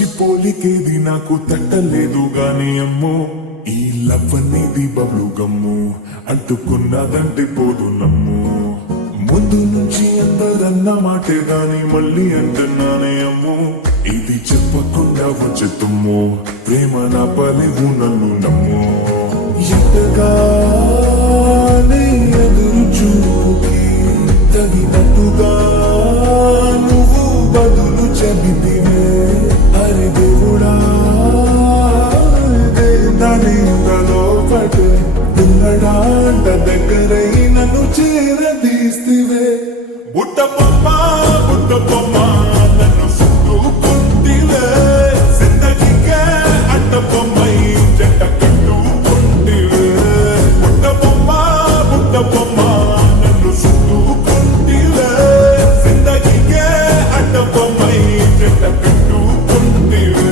మంచి పోలికేది నాకు తట్టలేదు గాని అమ్మో ఈ లవ్ అనేది బబ్లు గమ్ము అంటుకున్నదంటే పోదు నమ్ము ముందు నుంచి అందరన్న మాటే గాని మళ్ళీ అంటున్నానే అమ్ము ఇది చెప్పకుండా వచ్చే తుమ్ము ప్రేమ నా పలేవు నన్ను నమ్ము ఎంతగానే ఎదురు చూపుకి తగినట్టుగా నువ్వు బదులు చెబితివే అరే దేవుడా దానిలో పట్టు పిల్లడాంట దగ్గరై నన్ను చేరదీస్తివే బుట్ట బొమ్మ నన్ను సుట్టుకుంటివే జిందగీకే అట్ట బొమ్మై జంట కట్టుకుంటివే బుట్ట బొమ్మ నన్ను సుట్టుకుంటివే జిందగీకే అట్ట బొమ్మై జంట కట్టుకుంటివే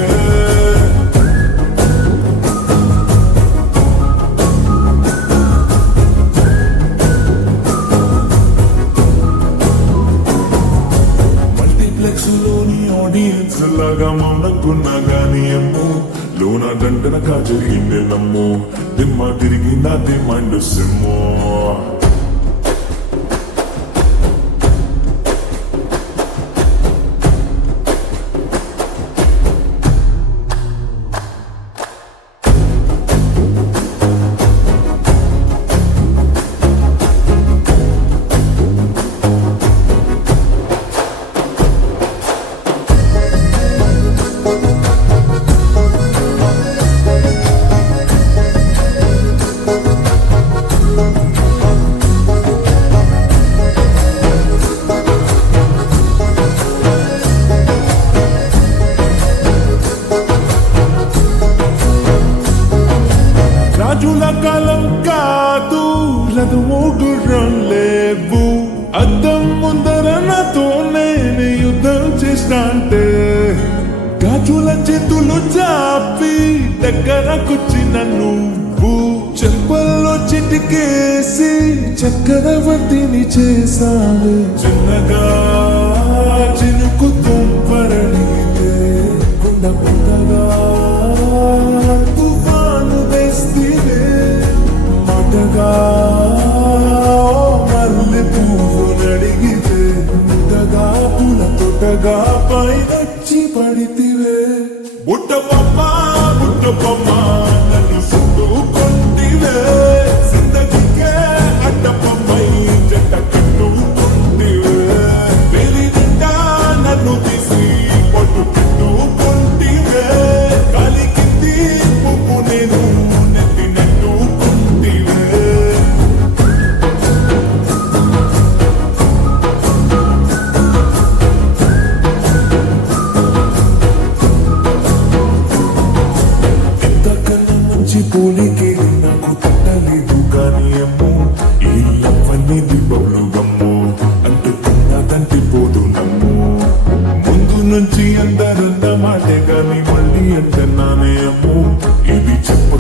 లోని ఆడియన్స్ లాగా మౌనకున్నా గాని అమ్మో లోన గంటనగా జరిగిందే నమ్మో దిమ్మ తిరిగి నాదే మైండ్ సిమ్మో రాజుల కాలం కాదు రథము గుర్రం లేవు అద్దం ముందర నాతో నేను యుద్ధం చేస్తాంటే గాజుల చేతులు చాపి దగ్గరకొచ్చిన నువ్వు చెంపల్లో చిటికేసి చక్రవర్తిని చేశావు చిన్నగా చినుకు తుంపరడిగితే కుండ పుట్టగా మాటగా మల్లె పువ్వు నడిగితే ముద్దగా పూల తోటగా పైనొచ్చి పడితివే బుట్ట బొమ్మ